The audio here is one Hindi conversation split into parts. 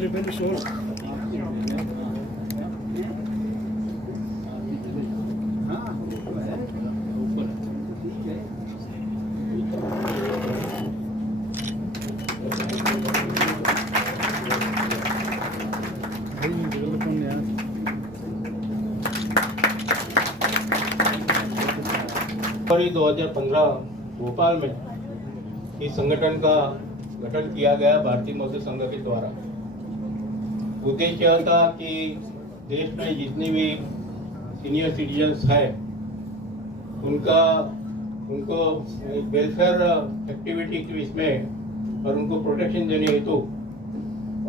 पहले शोर फरवरी 2015 भोपाल में इस संगठन का गठन किया गया भारतीय मजदूर संघ के द्वारा। उद्देश्य यह था कि देश में जितनी भी सीनियर सिटीजन्स है उनको वेलफेयर एक्टिविटी के इसमें और उनको प्रोटेक्शन देने हेतु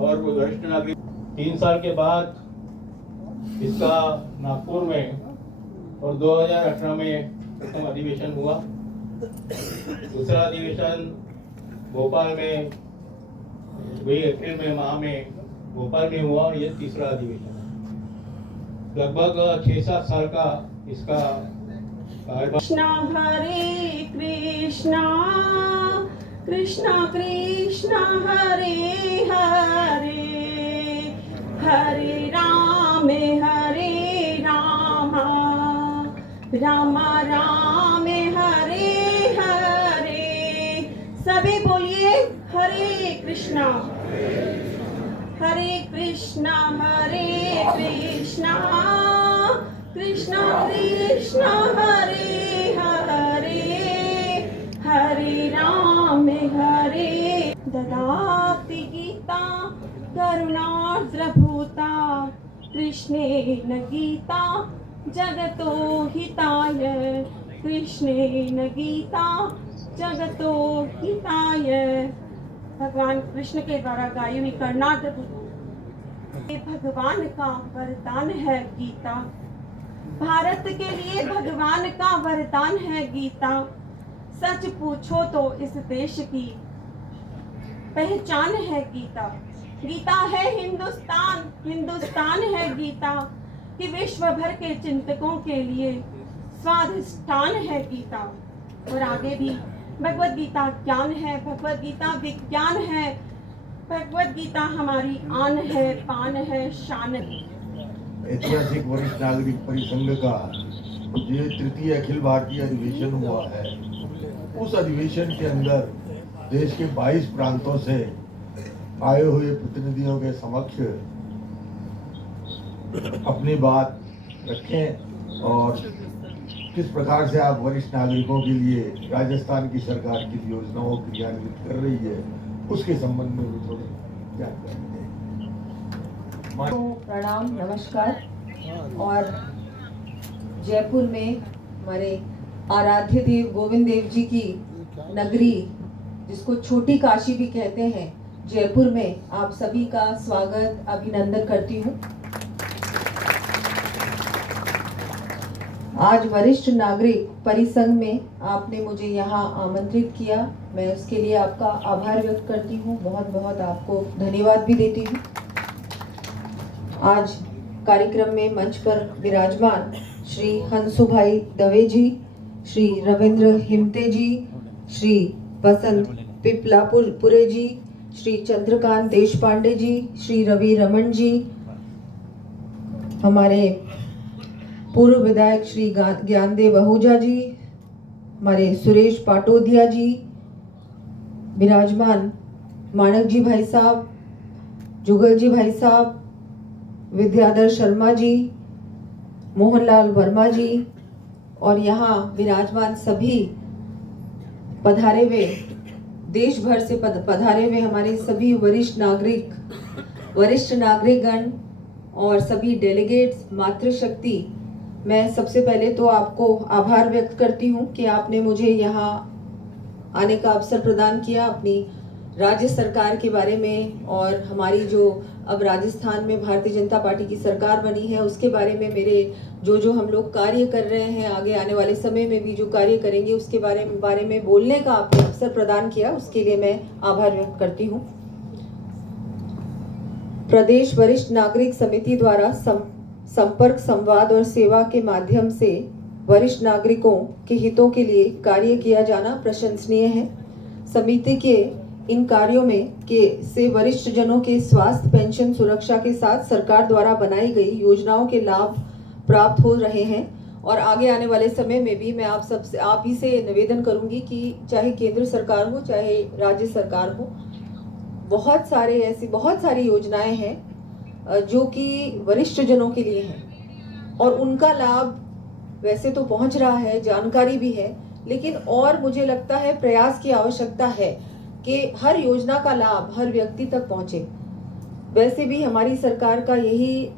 और वरिष्ठ नागरिक 3 साल के बाद इसका नागपुर में और 2018 में प्रथम अधिवेशन हुआ। दूसरा अधिवेशन भोपाल में वही अप्रैल में माह में भोपाल में हुआ और ये तीसरा अधिवेशन है। लगभग 6-7 साल का इसका कृष्णा हरे कृष्णा कृष्णा कृष्णा हरे हरे हरे राम राम राम हरे हरे। सभी बोलिए हरे कृष्णा हरे कृष्णा कृष्णा कृष्णा हरे हरे हरे राम ददाति गीता करुणार्द्रभूता कृष्णेन गीता जगतो हिताय कृष्णेन गीता जगतो हिताय। भगवान कृष्ण के द्वारा गाई हुई कर्णार्द्रभूता भगवान का वरदान है गीता। भारत के लिए भगवान का वरदान है गीता। सच पूछो तो इस देश की पहचान है गीता। गीता है हिंदुस्तान, हिंदुस्तान है गीता कि विश्व भर के चिंतकों के लिए स्वाधिष्ठान है गीता। और आगे भी भगवत गीता ज्ञान है, भगवत गीता विज्ञान है, भगवत गीता हमारी आन है, पान है, शान है। ऐतिहासिक वरिष्ठ नागरिक परिसंघ का जो तृतीय अखिल भारतीय अधिवेशन हुआ है, उस अधिवेशन के अंदर देश के 22 प्रांतों से आए हुए प्रतिनिधियों के समक्ष अपनी बात रखें और किस प्रकार से आप वरिष्ठ नागरिकों के लिए राजस्थान की सरकार की योजनाओं को क्रियान्वित कर रही है उसके संबंध में भी थोड़ी जानकारी दें। तो प्रणाम, नमस्कार। और जयपुर में हमारे आराध्य देव गोविंद देव जी की नगरी, जिसको छोटी काशी भी कहते हैं, जयपुर में आप सभी का स्वागत अभिनंदन करती हूँ। आज वरिष्ठ नागरिक परिसंघ में आपने मुझे यहाँ आमंत्रित किया, मैं उसके लिए आपका आभार व्यक्त करती हूँ, बहुत बहुत आपको धन्यवाद भी देती हूँ। आज कार्यक्रम में मंच पर विराजमान श्री हंसुभाई दवे जी, श्री रविंद्र हिमते जी, श्री बसंत पिपलापुरे जी, श्री चंद्रकांत देशपांडे जी, श्री रवि रमन जी, हमारे पूर्व विधायक श्री ज्ञानदेव आहूजा जी, हमारे सुरेश पाटोदिया जी, विराजमान मानक जी भाई साहब, जुगल जी भाई साहब, विद्याधर शर्मा जी, मोहनलाल वर्मा जी, और यहाँ विराजमान सभी पधारे हुए, देश भर से पधारे हुए हमारे सभी वरिष्ठ नागरिकगण और सभी डेलीगेट्स, मातृशक्ति, मैं सबसे पहले तो आपको आभार व्यक्त करती हूँ कि आपने मुझे यहाँ आने का अवसर प्रदान किया, अपनी राज्य सरकार के बारे में और हमारी जो अब राजस्थान में भारतीय जनता पार्टी की सरकार बनी है उसके बारे में, मेरे जो हम लोग कार्य कर रहे हैं, आगे आने वाले समय में भी जो कार्य करेंगे उसके बारे में बोलने का आपने अवसर प्रदान किया, उसके लिए मैं आभार व्यक्त करती हूँ। प्रदेश वरिष्ठ नागरिक समिति द्वारा संपर्क, संवाद और सेवा के माध्यम से वरिष्ठ नागरिकों के हितों के लिए कार्य किया जाना प्रशंसनीय है। समिति के इन कार्यों में से वरिष्ठ जनों के स्वास्थ्य पेंशन सुरक्षा के साथ सरकार द्वारा बनाई गई योजनाओं के लाभ प्राप्त हो रहे हैं। और आगे आने वाले समय में भी मैं आप ही से निवेदन करूंगी कि चाहे केंद्र सरकार हो चाहे राज्य सरकार हो, बहुत सारी योजनाएं हैं जो कि वरिष्ठ जनों के लिए हैं और उनका लाभ वैसे तो पहुंच रहा है, जानकारी भी है, लेकिन और मुझे लगता है प्रयास की आवश्यकता है कि हर योजना का लाभ हर व्यक्ति तक पहुंचे। वैसे भी हमारी सरकार का यही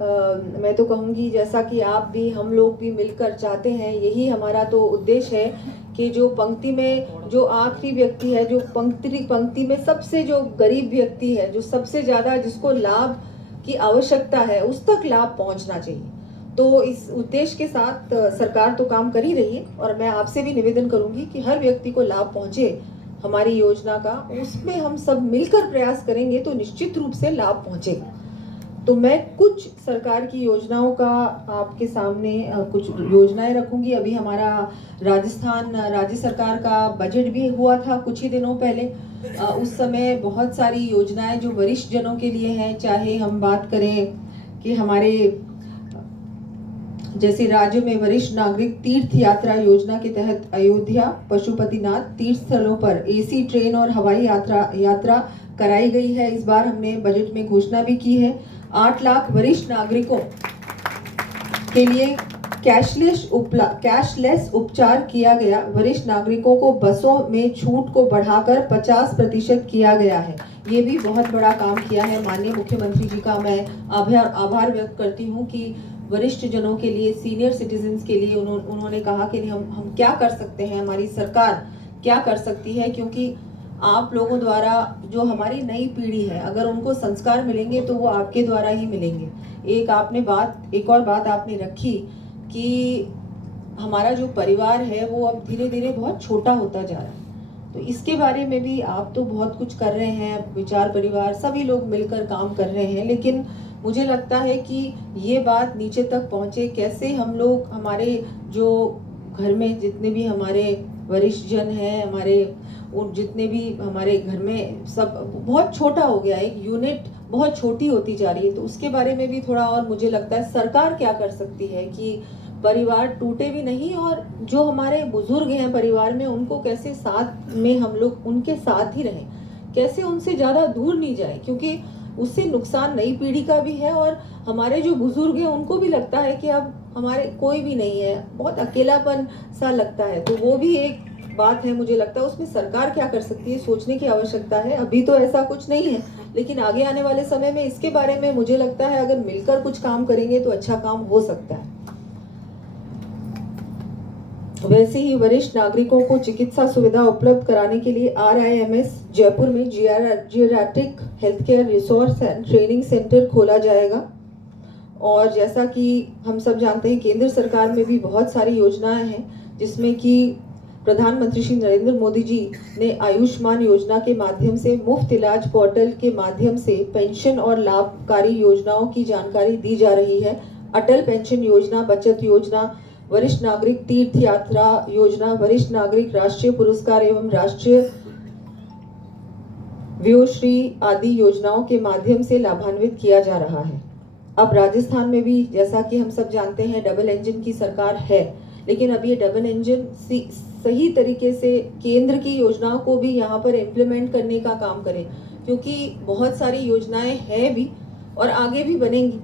मैं तो कहूँगी, जैसा कि आप भी हम लोग भी मिलकर चाहते हैं, यही हमारा तो उद्देश्य है कि जो पंक्ति में जो आखिरी व्यक्ति है, जो पंक्ति में सबसे जो गरीब व्यक्ति है, जो सबसे ज़्यादा जिसको लाभ की आवश्यकता है, उस तक लाभ पहुंचना चाहिए। तो इस उद्देश्य के साथ सरकार तो काम कर ही रही है और मैं आपसे भी निवेदन करूंगी कि हर व्यक्ति को लाभ पहुंचे हमारी योजना का। उसमें हम सब मिलकर प्रयास करेंगे तो निश्चित रूप से लाभ पहुंचेगा। तो मैं कुछ सरकार की योजनाओं का आपके सामने कुछ योजनाएं रखूंगी। अभी हमारा राजस्थान राज्य सरकार का बजट भी हुआ था कुछ ही दिनों पहले। उस समय बहुत सारी योजनाएं जो वरिष्ठ जनों के लिए हैं, चाहे हम बात करें कि हमारे जैसे राज्य में वरिष्ठ नागरिक तीर्थ यात्रा योजना के तहत अयोध्या, पशुपतिनाथ तीर्थ स्थलों पर एसी ट्रेन और हवाई यात्रा कराई गई है। इस बार हमने बजट में घोषणा भी की है। 8 लाख वरिष्ठ नागरिकों के लिए कैशलेस उपचार किया गया। वरिष्ठ नागरिकों को बसों में छूट को बढ़ाकर 50% किया गया है। ये भी बहुत बड़ा काम किया है। माननीय मुख्यमंत्री जी का मैं आभार व्यक्त करती हूँ कि वरिष्ठ जनों के लिए, सीनियर सिटीजन्स के लिए उन्होंने कहा कि हम क्या कर सकते हैं, हमारी सरकार क्या कर सकती है, क्योंकि आप लोगों द्वारा जो हमारी नई पीढ़ी है, अगर उनको संस्कार मिलेंगे तो वो आपके द्वारा ही मिलेंगे। एक और बात आपने रखी कि हमारा जो परिवार है वो अब धीरे धीरे बहुत छोटा होता जा रहा है। तो इसके बारे में भी आप तो बहुत कुछ कर रहे हैं, विचार परिवार सभी लोग मिलकर काम कर रहे हैं, लेकिन मुझे लगता है कि ये बात नीचे तक पहुँचे, कैसे हम लोग हमारे जो घर में जितने भी हमारे वरिष्ठ जन हैं, जितने भी हमारे घर में सब बहुत छोटा हो गया, एक यूनिट बहुत छोटी होती जा रही है। तो उसके बारे में भी थोड़ा और मुझे लगता है सरकार क्या कर सकती है कि परिवार टूटे भी नहीं, और जो हमारे बुजुर्ग हैं परिवार में उनको कैसे साथ में हम लोग उनके साथ ही रहें, कैसे उनसे ज़्यादा दूर नहीं जाए, क्योंकि उससे नुकसान नई पीढ़ी का भी है और हमारे जो बुजुर्ग हैं उनको भी लगता है कि अब हमारे कोई भी नहीं है, बहुत अकेलापन सा लगता है। तो वो भी एक बात है, मुझे लगता है उसमें सरकार क्या कर सकती है, सोचने की आवश्यकता है। अभी तो ऐसा कुछ नहीं है, लेकिन आगे आने वाले समय में इसके बारे में मुझे लगता है अगर मिलकर कुछ काम करेंगे तो अच्छा काम हो सकता है। वैसे ही वरिष्ठ नागरिकों को चिकित्सा सुविधा उपलब्ध कराने के लिए RIMS जयपुर में geriatric health care resource and training centre खोला जाएगा। और जैसा कि हम सब जानते हैं केंद्र सरकार में भी बहुत सारी योजनाएं हैं, जिसमें कि प्रधानमंत्री श्री नरेंद्र मोदी जी ने आयुष्मान योजना के माध्यम से मुफ्त इलाज पोर्टल के माध्यम से पेंशन और लाभकारी योजनाओं की जानकारी दी जा रही है। अटल पेंशन योजना, बचत योजना, वरिष्ठ नागरिक तीर्थ यात्रा योजना, वरिष्ठ नागरिक राष्ट्रीय पुरस्कार एवं राष्ट्रीय व्योश्री आदि योजनाओं के माध्यम से लाभान्वित किया जा रहा है। अब राजस्थान में भी जैसा कि हम सब जानते हैं डबल इंजन की सरकार है, लेकिन अब ये डबल इंजन सही तरीके से केंद्र की योजनाओं को भी यहाँ पर इम्प्लीमेंट करने का काम करे, क्योंकि बहुत सारी योजनाएं हैं भी और आगे भी बनेंगी,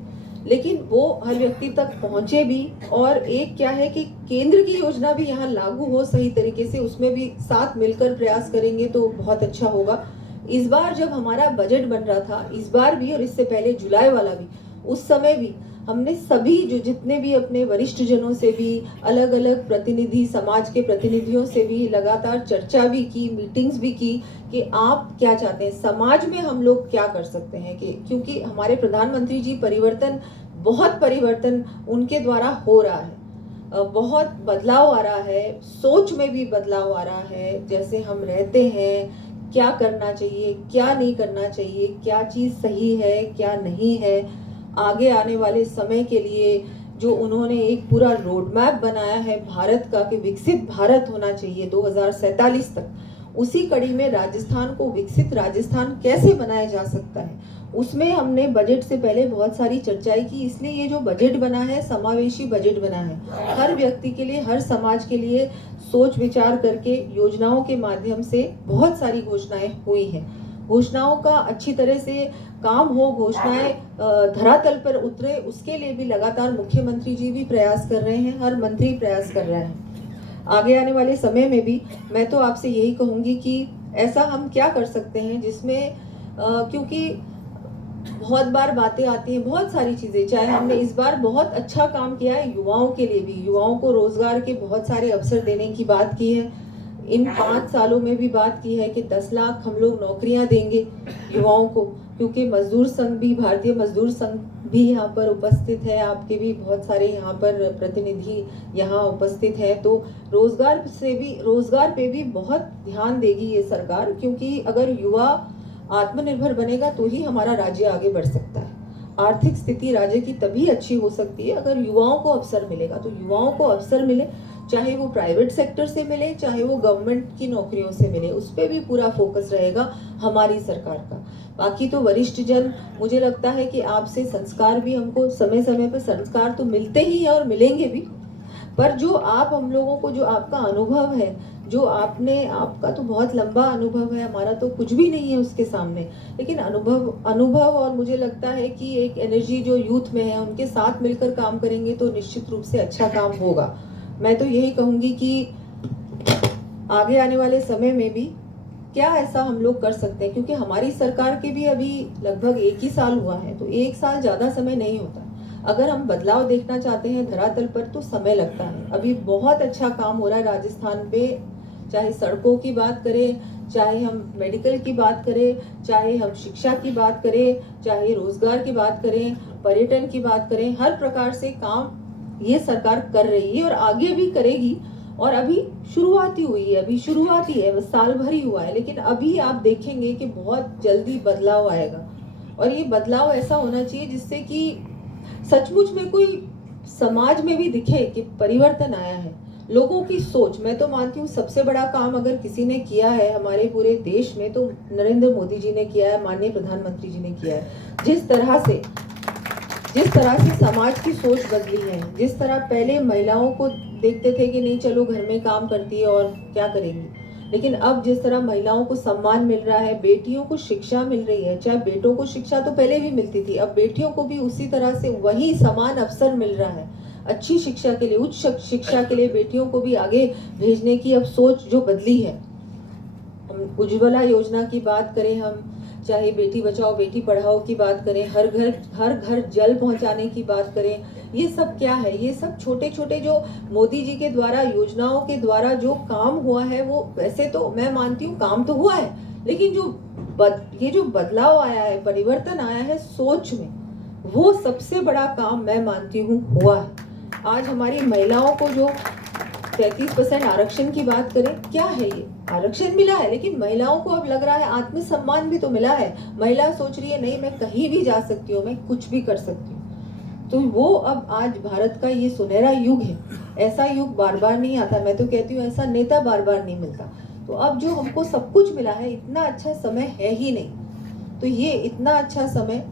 लेकिन वो हर व्यक्ति तक पहुंचे भी। और एक क्या है कि केंद्र की योजना भी यहाँ लागू हो सही तरीके से, उसमें भी साथ मिलकर प्रयास करेंगे तो बहुत अच्छा होगा। इस बार जब हमारा बजट बन रहा था, इस बार भी और इससे पहले जुलाई वाला भी, उस समय भी हमने सभी जो जितने भी अपने वरिष्ठ जनों से भी, अलग अलग प्रतिनिधि, समाज के प्रतिनिधियों से भी लगातार चर्चा भी की, मीटिंग्स भी की कि आप क्या चाहते हैं, समाज में हम लोग क्या कर सकते हैं, कि क्योंकि हमारे प्रधानमंत्री जी बहुत परिवर्तन उनके द्वारा हो रहा है, बहुत बदलाव आ रहा है, सोच में भी बदलाव आ रहा है, जैसे हम रहते हैं, क्या करना चाहिए, क्या नहीं करना चाहिए, क्या चीज़ सही है, क्या नहीं है, आगे आने वाले समय के लिए जो उन्होंने एक पूरा रोड मैप बनाया है भारत का कि विकसित भारत होना चाहिए 2047 तक, उसी कड़ी में राजस्थान को विकसित राजस्थान कैसे बनाया जा सकता है, उसमें हमने बजट से पहले बहुत सारी चर्चाएं की। इसलिए ये जो बजट बना है समावेशी बजट बना है, हर व्यक्ति के लिए, हर समाज के लिए सोच विचार करके योजनाओं के माध्यम से बहुत सारी घोषणाएं हुई हैं। घोषणाओं का अच्छी तरह से काम हो, घोषणाएं धरातल पर उतरे, उसके लिए भी लगातार मुख्यमंत्री जी भी प्रयास कर रहे हैं, हर मंत्री प्रयास कर रहे हैं। आगे आने वाले समय में भी मैं तो आपसे यही कहूँगी कि ऐसा हम क्या कर सकते हैं जिसमें क्योंकि बहुत बार बातें आती हैं, बहुत सारी चीज़ें, चाहे हमने इस बार बहुत अच्छा काम किया है युवाओं के लिए भी, युवाओं को रोजगार के बहुत सारे अवसर देने की बात की है। इन 5 सालों में भी बात की है कि 10 लाख हम लोग नौकरियां देंगे युवाओं को, क्योंकि मजदूर संघ भी, भारतीय मजदूर संघ भी यहाँ पर उपस्थित है, आपके भी बहुत सारे यहाँ पर प्रतिनिधि यहाँ उपस्थित है। तो रोजगार पे भी बहुत ध्यान देगी ये सरकार, क्योंकि अगर युवा आत्मनिर्भर बनेगा तो ही हमारा राज्य आगे बढ़ सकता है। आर्थिक स्थिति राज्य की तभी अच्छी हो सकती है अगर युवाओं को अवसर मिलेगा। तो युवाओं को अवसर मिले, चाहे वो प्राइवेट सेक्टर से मिले, चाहे वो गवर्नमेंट की नौकरियों से मिले, उस पर भी पूरा फोकस रहेगा हमारी सरकार का। बाकी तो वरिष्ठ जन, मुझे लगता है कि आपसे संस्कार भी हमको समय समय पर संस्कार तो मिलते ही है और मिलेंगे भी, पर जो आप हम लोगों को, जो आपका अनुभव है, जो आपका तो बहुत लंबा अनुभव है, हमारा तो कुछ भी नहीं है उसके सामने, लेकिन अनुभव और मुझे लगता है कि एक एनर्जी जो यूथ में है, उनके साथ मिलकर काम करेंगे तो निश्चित रूप से अच्छा काम होगा। मैं तो यही कहूँगी कि आगे आने वाले समय में भी क्या ऐसा हम लोग कर सकते हैं, क्योंकि हमारी सरकार के भी अभी लगभग 1 ही साल हुआ है, तो 1 साल ज़्यादा समय नहीं होता। अगर हम बदलाव देखना चाहते हैं धरातल पर तो समय लगता है। अभी बहुत अच्छा काम हो रहा है राजस्थान पे, चाहे सड़कों की बात करें, चाहे हम मेडिकल की बात करें, चाहे हम शिक्षा की बात करें, चाहे रोजगार की बात करें, पर्यटन की बात करें, हर प्रकार से काम ये सरकार कर रही है और आगे भी करेगी। और अभी शुरुआती हुई है, अभी शुरुआती है, बस साल भर ही हुआ है, लेकिन अभी आप देखेंगे कि बहुत जल्दी बदलाव आएगा। और ये बदलाव ऐसा होना चाहिए जिससे कि सचमुच में कोई समाज में भी दिखे कि परिवर्तन आया है। लोगों की सोच, मैं तो मानती हूँ सबसे बड़ा काम अगर किसी ने किया है हमारे पूरे देश में तो नरेंद्र मोदी जी ने किया है, माननीय प्रधानमंत्री जी ने किया है। जिस तरह से समाज की सोच बदली है, जिस तरह पहले महिलाओं को देखते थे कि नहीं चलो घर में काम करती है और क्या करेंगी, लेकिन अब जिस तरह महिलाओं को सम्मान मिल रहा है, बेटियों को शिक्षा मिल रही है, चाहे बेटों को शिक्षा तो पहले भी मिलती थी, अब बेटियों को भी उसी तरह से वही समान अवसर मिल रहा है। अच्छी शिक्षा के लिए, उच्च शिक्षा के लिए बेटियों को भी आगे भेजने की अब सोच जो बदली है। हम उज्ज्वला योजना की बात करें, हम चाहे बेटी बचाओ बेटी पढ़ाओ की बात करें, हर घर जल पहुंचाने की बात करें, ये सब क्या है, ये सब छोटे छोटे जो मोदी जी के द्वारा योजनाओं के द्वारा जो काम हुआ है, वो वैसे तो मैं मानती हूँ काम तो हुआ है, लेकिन ये जो बदलाव आया है, परिवर्तन आया है सोच में, वो सबसे बड़ा काम मैं मानती हूँ हुआ है। आज हमारी महिलाओं को जो 33% आरक्षण की बात करें, क्या है ये आरक्षण मिला है, लेकिन महिलाओं को अब लग रहा है आत्मसम्मान भी तो मिला है। महिला सोच रही है नहीं मैं कहीं भी जा सकती हूँ, मैं कुछ भी कर सकती हूँ। तो वो अब आज भारत का ये सुनहरा युग है, ऐसा युग बार बार नहीं आता। मैं तो कहती हूँ ऐसा नेता बार बार नहीं मिलता। तो अब जो हमको सब कुछ मिला है, इतना अच्छा समय है ही नहीं। तो ये इतना अच्छा समय,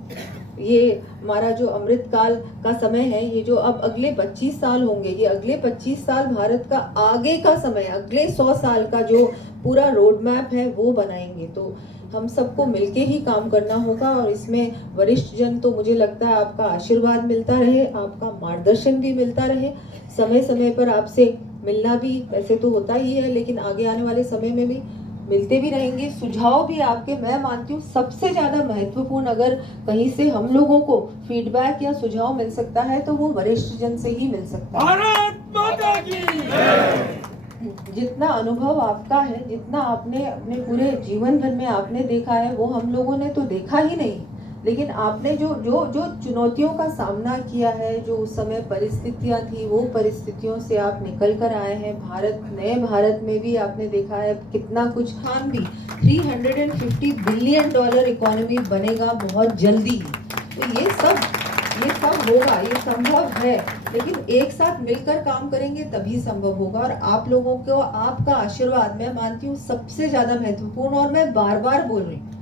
ये हमारा जो अमृत काल का समय है, ये जो अब अगले 25 साल होंगे, ये अगले 25 साल भारत का आगे का समय, अगले 100 साल का जो पूरा रोड मैप है वो बनाएंगे। तो हम सबको मिलके ही काम करना होगा और इसमें वरिष्ठ जन तो मुझे लगता है आपका आशीर्वाद मिलता रहे, आपका मार्गदर्शन भी मिलता रहे, समय समय पर आपसे मिलना भी वैसे तो होता ही है, लेकिन आगे आने वाले समय में भी मिलते भी रहेंगे। सुझाव भी आपके, मैं मानती हूँ सबसे ज्यादा महत्वपूर्ण अगर कहीं से हम लोगों को फीडबैक या सुझाव मिल सकता है तो वो वरिष्ठ जन से ही मिल सकता है। भारत माता की। जितना अनुभव आपका है, जितना आपने अपने पूरे जीवन भर में आपने देखा है, वो हम लोगों ने तो देखा ही नहीं, लेकिन आपने जो चुनौतियों का सामना किया है, जो उस समय परिस्थितियां थी, वो परिस्थितियों से आप निकल कर आए हैं। नए भारत में भी आपने देखा है कितना कुछ, खान भी $350 बिलियन इकोनॉमी बनेगा बहुत जल्दी। तो ये सब होगा, ये संभव है, लेकिन एक साथ मिलकर काम करेंगे तभी संभव होगा। और आप लोगों को आपका आशीर्वाद मैं मानती हूँ सबसे ज्यादा महत्वपूर्ण, और मैं बार बार बोल रही हूँ,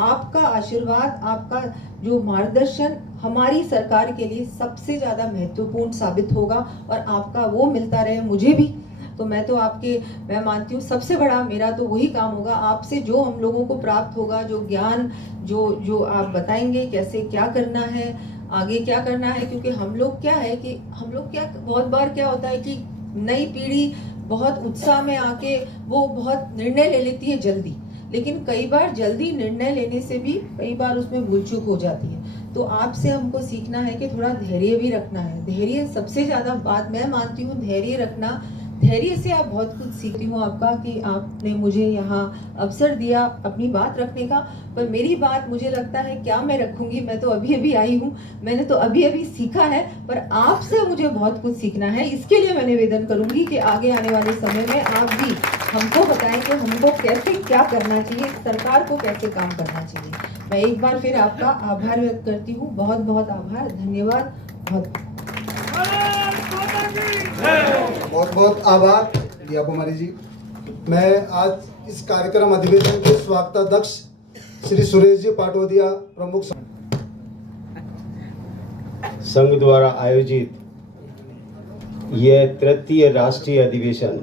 आपका आशीर्वाद, आपका जो मार्गदर्शन हमारी सरकार के लिए सबसे ज्यादा महत्वपूर्ण साबित होगा, और आपका वो मिलता रहे मुझे भी। तो मैं मानती हूँ सबसे बड़ा मेरा तो वही काम होगा, आपसे जो हम लोगों को प्राप्त होगा, जो ज्ञान जो आप बताएंगे कैसे क्या करना है, आगे क्या करना है। क्योंकि हम लोग क्या बहुत बार क्या होता है कि नई पीढ़ी बहुत उत्साह में आके वो बहुत निर्णय ले लेती है जल्दी, लेकिन कई बार जल्दी निर्णय लेने से भी कई बार उसमें भूल चूक हो जाती है। तो आपसे हमको सीखना है कि थोड़ा धैर्य भी रखना है। धैर्य सबसे ज्यादा बात मैं मानती हूँ, धैर्य रखना। धैर्य से आप बहुत कुछ सीखती हूँ आपका, कि आपने मुझे यहाँ अवसर दिया अपनी बात रखने का। पर मेरी बात मुझे लगता है क्या मैं रखूंगी, मैं तो अभी अभी आई हूँ, मैंने तो अभी अभी सीखा है, पर आपसे मुझे बहुत कुछ सीखना है। इसके लिए मैं निवेदन करूंगी कि आगे आने वाले समय में आप भी हमको बताएं कि हमको कैसे क्या करना चाहिए, सरकार को कैसे काम करना चाहिए। मैं एक बार फिर आपका आभार व्यक्त करती हूँ, बहुत बहुत आभार, धन्यवाद, बहुत बहुत आभार दिया कुमारी जी। मैं आज इस कार्यक्रम अधिवेशन के स्वागताध्यक्ष श्री सुरेश जी पाटोदिया प्रमुख संघ द्वारा आयोजित यह तृतीय राष्ट्रीय अधिवेशन